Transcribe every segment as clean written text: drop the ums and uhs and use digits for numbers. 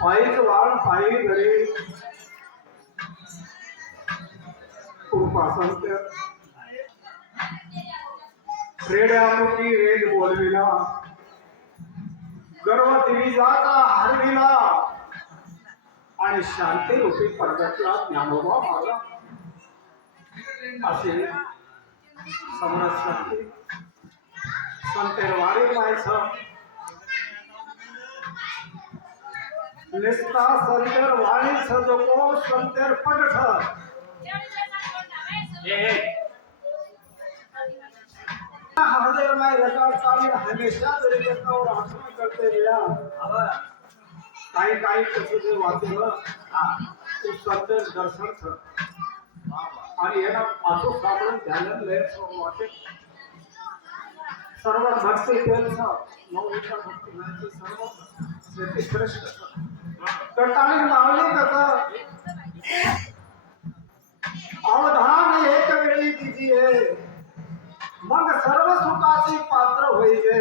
पायीच वाण पायी घरी कृपासंत रेड्यामुखी वेद बोलविला गर्व दिविजाचा हरविला आणि शांती रूपी परगटला ज्ञानोबा मारला असे समरस शक्ती संतेर वारी मायचं निस्ता संतेर वाणी सजको संतेर पडठ हृदय में रटा चाली हमेशा तेरे करता और आत्मा करते रहा काही काही कसं जे वाचलं ते सत्य दर्शन थ आणि याला पाछो सापडून ध्यान लय वाटे सर्व भक्ती केल छ नवविका भक्ती म्हणजे सर्व शेती श्रेष्ठ कटाळी मावली कसं अवधान एक वेळी कीजिए मग सर्व सुखाची पात्र होईले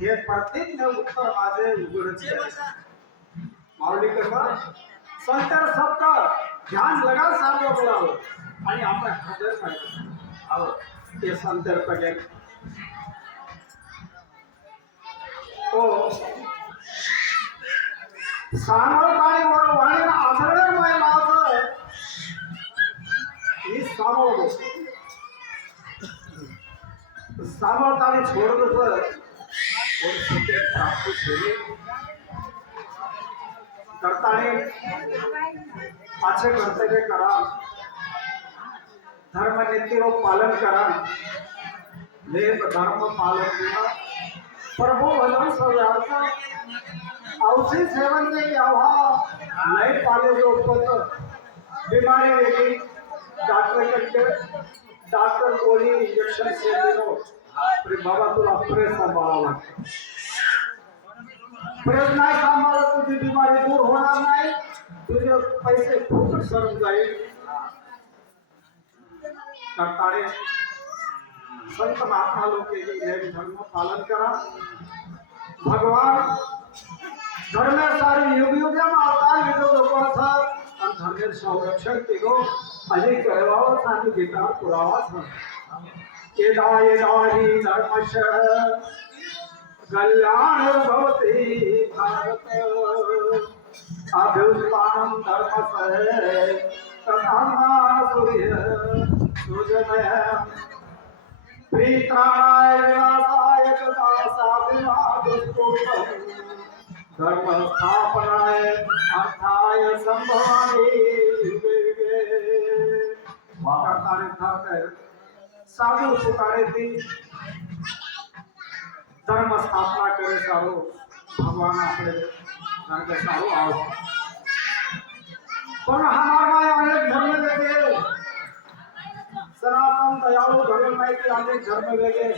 हे प्रत्येक उत्तर माझे उघडचे माऊली कसं संतर सबका ध्यान लगा सांगो बोलावं आणि आपण हजर पाहिजे ते संतर पगे तो सामोर पाणी वर वाणी आचरण मायला ही सामोर सामर्थ्याने छोड़ और प्राप्त करताने अच्छे कर्तव्य करा धर्म नीति पालन करा देव धर्म पालन किया प्रभु भजन सौर्यार्थ औषधि सेवन के अभाव नहीं पाले जो उपत बीमारी रहेगी डॉक्टर गोली इंजेक्शन से दिनो फिर बाबा तुला प्रेस सांभाळावा प्रेस नाही सांभाळला तुझी बिमारी दूर होणार नाही तुझे पैसे फुकट सरून जाईल करताने संत महात्मा लोग के धर्म पालन करा भगवान धर्म सारी युग युग में अवतार घेतो लोकांचा आणि धर्म संरक्षण केलो आणि करवावं आणि गीता पुरावा येदाय दाही धर्मश कल्याण भवति भारत अभ्युत्थानम धर्मस्य तथा सूर्य सुजनय प्रीत्राणाय विनाशाय तथा धर्म स्थापनाय अर्थाय संभवामि साधु पुकारे थी धर्म स्थापना करे सारो भगवान अपने घर के सारो आओ पर हमारा अनेक धर्म वेगे सनातन दयालु धर्म में के अनेक धर्म वेगे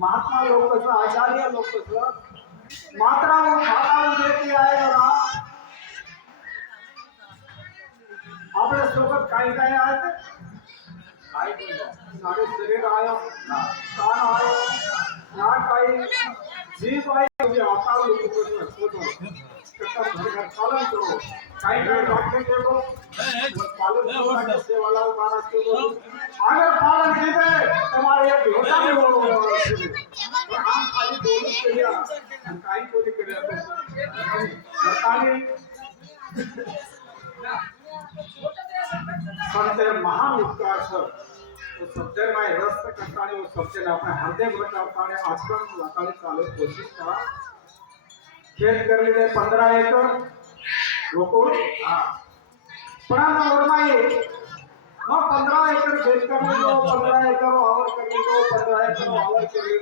महात्मा लोग कसं आचार्य लोग कसं मात्रा देती आहे ना आपल्या सोबत काही काही आहेत सारे शरीर आयो कान आयो नाक आई जीभ आई म्हणजे आता लोक घर पालन करो काही काही डॉक्टर देखो पालन सेवाला महाराज के अगर पालन कीजिए तुम्हारे एक घोटा भी होगा हम खाली दोनों के लिए काही कोणी करिया सरकारी संत महान उपकार सर वो सबसे में रस्त करताने वो सबसे अपने हृदय में करताने आश्रम लगाने चालू कोशिश करा खेत कर लीजिए 15 एकड़ लोगों पुराना वर्माए ना 15 एकड़ खेत करने दो 15 एकड़ आवर करने दो 15 एकड़ आवर करने